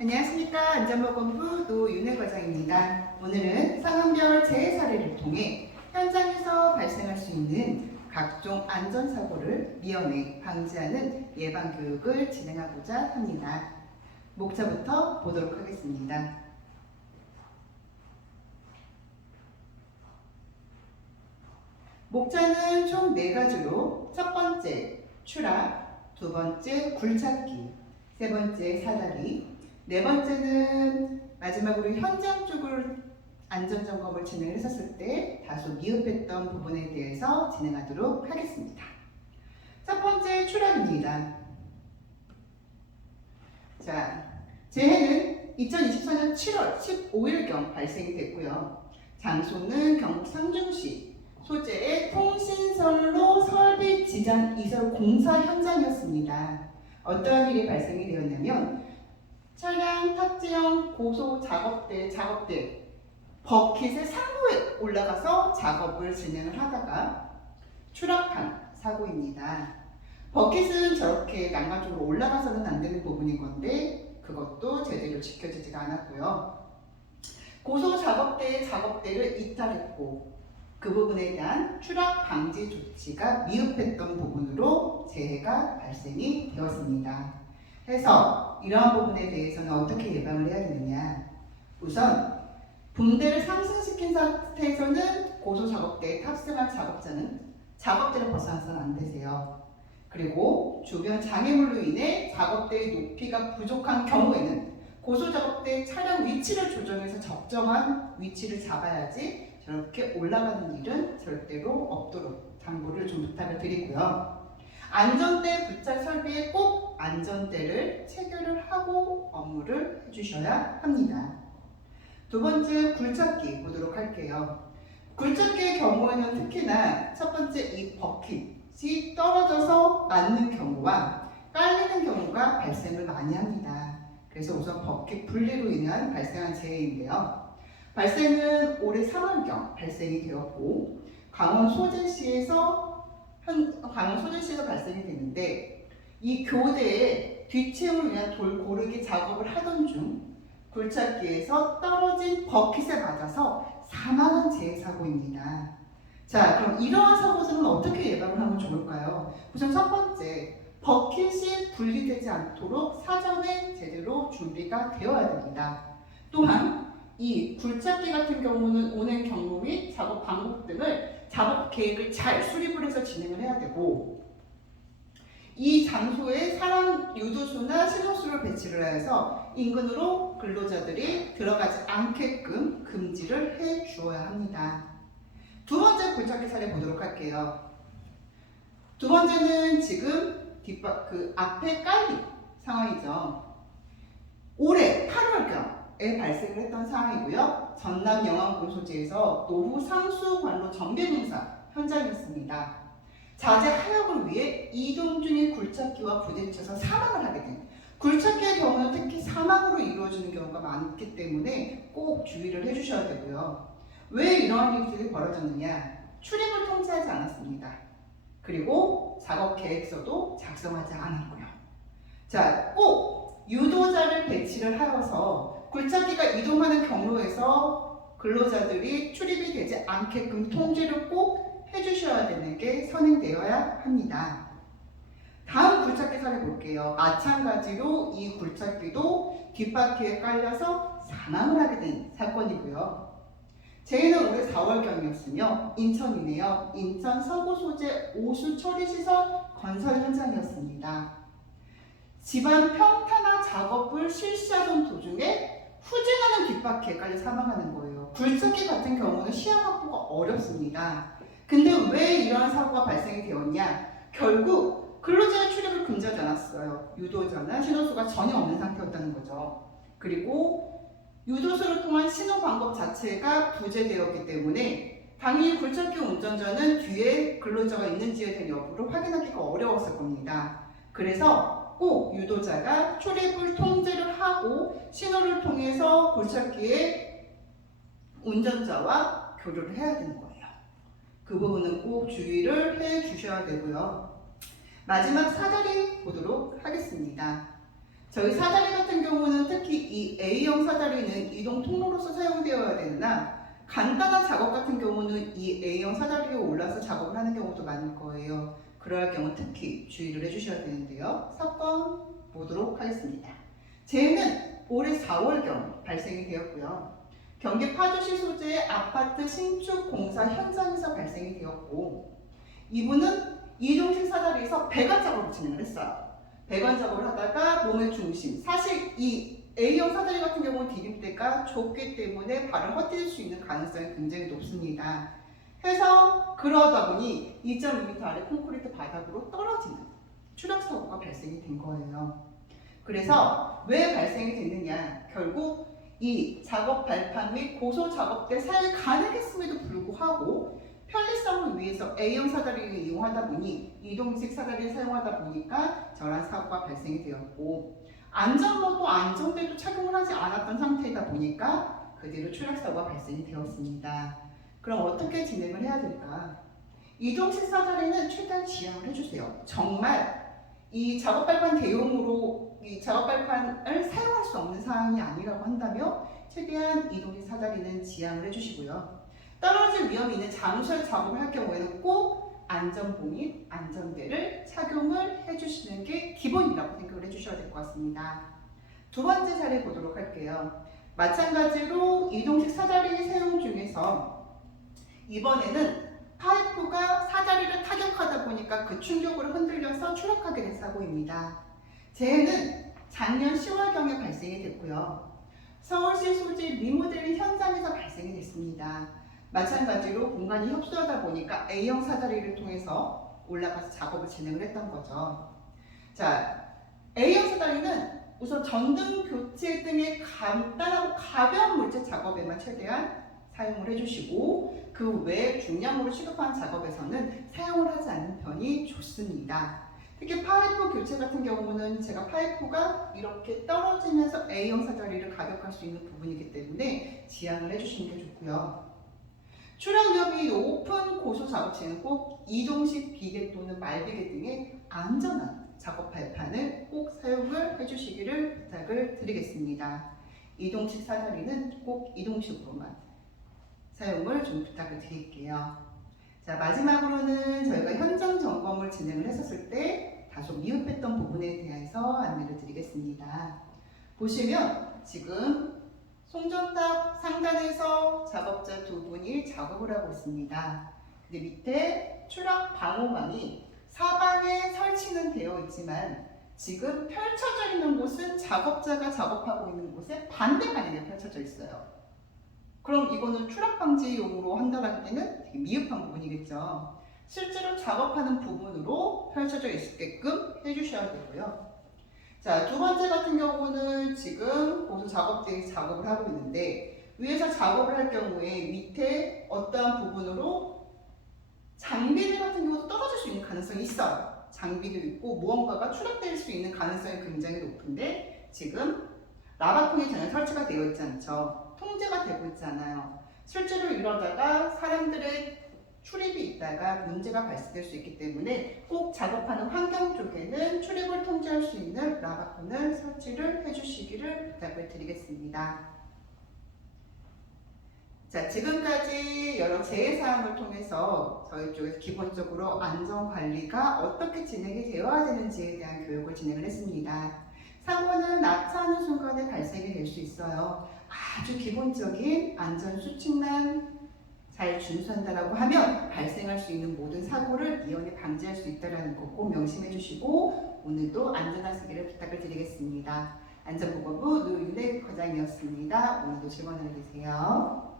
안녕하십니까. 안전보건부 노윤혜 과장입니다. 오늘은 상황별 재해 사례를 통해 현장에서 발생할 수 있는 각종 안전사고를 미연에 방지하는 예방교육을 진행하고자 합니다. 목차부터 보도록 하겠습니다. 목차는 총 4가지로 첫 번째 추락, 두 번째 굴착기, 세 번째 사다리, 네 번째는 마지막으로 현장 쪽을 안전점검을 진행을 했었을 때 다소 미흡했던 부분에 대해서 진행하도록 하겠습니다. 첫 번째 추락입니다. 자, 재해는 2024년 7월 15일경 발생이 됐고요. 장소는 경북 상주시, 소재의 통신선로 설비 지장 이설 공사 현장이었습니다. 어떠한 일이 발생이 되었냐면 차량 탑재형 고소 작업대 버킷의 상부에 올라가서 작업을 진행을 하다가 추락한 사고입니다. 버킷은 저렇게 난간 쪽으로 올라가서는 안 되는 부분인 건데 그것도 제대로 지켜지지가 않았고요. 고소 작업대를 이탈했고 그 부분에 대한 추락 방지 조치가 미흡했던 부분으로 재해가 발생이 되었습니다. 해서 이러한 부분에 대해서는 어떻게 예방을 해야 되느냐. 우선 붕대를 상승시킨 상태에서는 고소 작업대에 탑승한 작업자는 작업대를 벗어나서는 안 되세요. 그리고 주변 장애물로 인해 작업대의 높이가 부족한 경우에는 고소 작업대 차량 위치를 조정해서 적정한 위치를 잡아야지 저렇게 올라가는 일은 절대로 없도록 당부를 좀 부탁을 드리고요. 안전대 부착 설비에 꼭 안전대를 체결을 하고 업무를 해주셔야 합니다. 두 번째 굴착기 보도록 할게요. 굴착기의 경우에는 특히나 첫 번째 이 버킷이 떨어져서 맞는 경우와 깔리는 경우가 발생을 많이 합니다. 그래서 우선 버킷 분리로 인한 발생한 재해인데요. 발생은 올해 3월경 발생이 되었고 강원 소재시에서 발생이 되는데 이 교대에 뒷채용을 위한 돌 고르기 작업을 하던 중 굴착기에서 떨어진 버킷에 맞아서 사망한 재해 사고입니다. 자, 그럼 이러한 사고들은 어떻게 예방을 하면 좋을까요? 우선 첫 번째, 버킷이 분리되지 않도록 사전에 제대로 준비가 되어야 됩니다. 또한 이 굴착기 같은 경우는 운행 경로 및 작업 방법 등을 작업 계획을 잘 수립을 해서 진행을 해야 되고 이 장소에 사람 유도수나 신호수를 배치를 해서 인근으로 근로자들이 들어가지 않게끔 금지를 해 주어야 합니다. 두 번째 굴착기 사례 보도록 할게요. 두 번째는 지금 앞에 깔린 상황이죠. 올해 8월경에 발생을 했던 상황이고요. 전남 영암군 소재에서 노후 상수 관로 정비 공사 현장이었습니다. 자재 하역을 위해 이동 중인 굴착기와 부딪혀서 사망을 하게 된 굴착기의 경우는 특히 사망으로 이루어지는 경우가 많기 때문에 꼭 주의를 해주셔야 되고요. 왜 이러한 일들이 벌어졌느냐? 출입을 통제하지 않았습니다. 그리고 작업 계획서도 작성하지 않았고요. 자, 꼭 유도자를 배치를 하여서 굴착기가 이동하는 경로에서 근로자들이 출입이 되지 않게끔 통제를 꼭 해주셔야 되는 게 선행되어야 합니다. 다음 굴착기 사례 볼게요. 마찬가지로 이 굴착기도 뒷바퀴에 깔려서 사망을 하게 된 사건이고요. 재해는 올해 4월경이었으며 인천이네요. 인천 서구 소재 오수 처리시설 건설 현장이었습니다. 집안 평탄화 작업을 실시하던 도중에 후진하는 뒷바퀴에 깔려 사망하는 거예요. 굴착기 같은 경우는 시야 확보가 어렵습니다. 근데 왜 이러한 사고가 발생이 되었냐? 결국 근로자의 출입을 금지하지 않았어요. 유도자나 신호수가 전혀 없는 상태였다는 거죠. 그리고 유도수를 통한 신호 방법 자체가 부재되었기 때문에 당연히 굴착기 운전자는 뒤에 근로자가 있는지에 대한 여부를 확인하기가 어려웠을 겁니다. 그래서 꼭 유도자가 출입을 통제를 하고 신호를 통해서 굴착기의 운전자와 교류를 해야 되는 거예요. 그 부분은 꼭 주의를 해 주셔야 되고요. 마지막 사다리 보도록 하겠습니다. 저희 사다리 같은 경우는 특히 이 A형 사다리는 이동 통로로서 사용되어야 되나 간단한 작업 같은 경우는 이 A형 사다리에 올라서 작업을 하는 경우도 많을 거예요. 그러할 경우 특히 주의를 해주셔야 되는데요. 사건 보도록 하겠습니다. 재해는 올해 4월경 발생이 되었고요. 경기 파주시 소재의 아파트 신축 공사 현장에서 발생이 되었고, 이분은 이동식 사다리에서 배관 작업을 진행을 했어요. 배관 작업을 하다가 몸의 중심, 사실 이 A형 사다리 같은 경우는 디딤대가 좁기 때문에 발을 헛디딜 수 있는 가능성이 굉장히 높습니다. 해서 그러다 보니 2.2m 아래 콘크리트 바닥으로 떨어지는 추락 사고가 발생이 된 거예요. 그래서 왜 발생이 됐느냐? 결국 이 작업 발판 및 고소 작업대 사용이 가능했음에도 불구하고 편리성을 위해서 A형 사다리를 이용하다 보니 이동식 사다리를 사용하다 보니까 저런 사고가 발생이 되었고, 안전모도 안전대도 착용을 하지 않았던 상태이다 보니까 그대로 추락사고가 발생이 되었습니다. 그럼 어떻게 진행을 해야 될까? 이동식 사다리는 최대한 지양을 해주세요. 정말 이 작업 발판 대용으로 이 작업 발판을 사용할 수 없는 상황이 아니라고 한다면 최대한 이동식 사다리는 지양을 해주시고요. 떨어질 위험이 있는 장소에 작업을 할 경우에는 꼭 안전복 및 안전대를 착용을 해주시는 게 기본이라고 생각을 해주셔야 될 것 같습니다. 두 번째 사례 보도록 할게요. 마찬가지로 이동식 사다리 사용 중에서 이번에는 파이프가 사다리를 타격하다 보니까 그 충격으로 흔들려서 추락하게 된 사고입니다. 재해는 작년 10월경에 발생이 됐고요. 서울시 소재 리모델링 현장에서 발생이 됐습니다. 마찬가지로 공간이 협소하다 보니까 A형 사다리를 통해서 올라가서 작업을 진행을 했던 거죠. 자, A형 사다리는 우선 전등 교체 등의 간단하고 가벼운 물체 작업에만 최대한 사용을 해주시고, 그 외 중량으로 취급하는 작업에서는 사용을 하지 않는 편이 좋습니다. 특히 파이프 교체 같은 경우는 제가 파이프가 이렇게 떨어지면서 A형 사다리를 가격할 수 있는 부분이기 때문에 지양을 해주시는 게 좋고요. 추락 위험이 높은 고소 작업체는 꼭 이동식 비계 또는 말비계 등의 안전한 작업 발판을 꼭 사용을 해주시기를 부탁을 드리겠습니다. 이동식 사다리는 꼭 이동식으로만 사용을 좀 부탁을 드릴게요. 자, 마지막으로는 저희가 현장 점검을 진행을 했었을 때 다소 미흡했던 부분에 대해서 안내를 드리겠습니다. 보시면 지금 송전탑 상단에서 작업자 두 분이 작업을 하고 있습니다. 근데 밑에 추락 방호망이 사방에 설치는 되어 있지만 지금 펼쳐져 있는 곳은 작업자가 작업하고 있는 곳에 반대 방향에 펼쳐져 있어요. 그럼 이거는 추락 방지용으로 한다라기에는 되게 미흡한 부분이겠죠. 실제로 작업하는 부분으로 펼쳐져 있게끔 해주셔야 되고요. 자, 두 번째 같은 경우는 지금 고소 작업대에 작업을 하고 있는데, 위에서 작업을 할 경우에 밑에 어떠한 부분으로 장비들 같은 경우도 떨어질 수 있는 가능성이 있어요. 장비도 있고 무언가가 추락될 수 있는 가능성이 굉장히 높은데, 지금 라바콘이 전혀 설치가 되어 있지 않죠. 통제가 되고 있지 않아요. 실제로 이러다가 사람들의 출입이 있다가 문제가 발생될 수 있기 때문에 꼭 작업하는 환경 쪽에는 출입을 통제할 수 있는 라바콘을 설치를 해주시기를 부탁을 드리겠습니다. 자, 지금까지 여러 재해사항을 통해서 저희 쪽에서 기본적으로 안전관리가 어떻게 진행이 되어야 되는지에 대한 교육을 진행을 했습니다. 사고는 낙차하는 순간에 발생이 될 수 있어요. 아주 기본적인 안전수칙만 잘 준수한다라고 하면 발생할 수 있는 모든 사고를 미연에 방지할 수 있다는 거 꼭 명심해 주시고, 오늘도 안전하시기를 부탁을 드리겠습니다. 안전보건부 노윤혜 과장이었습니다. 오늘도 즐거운 하루 되세요.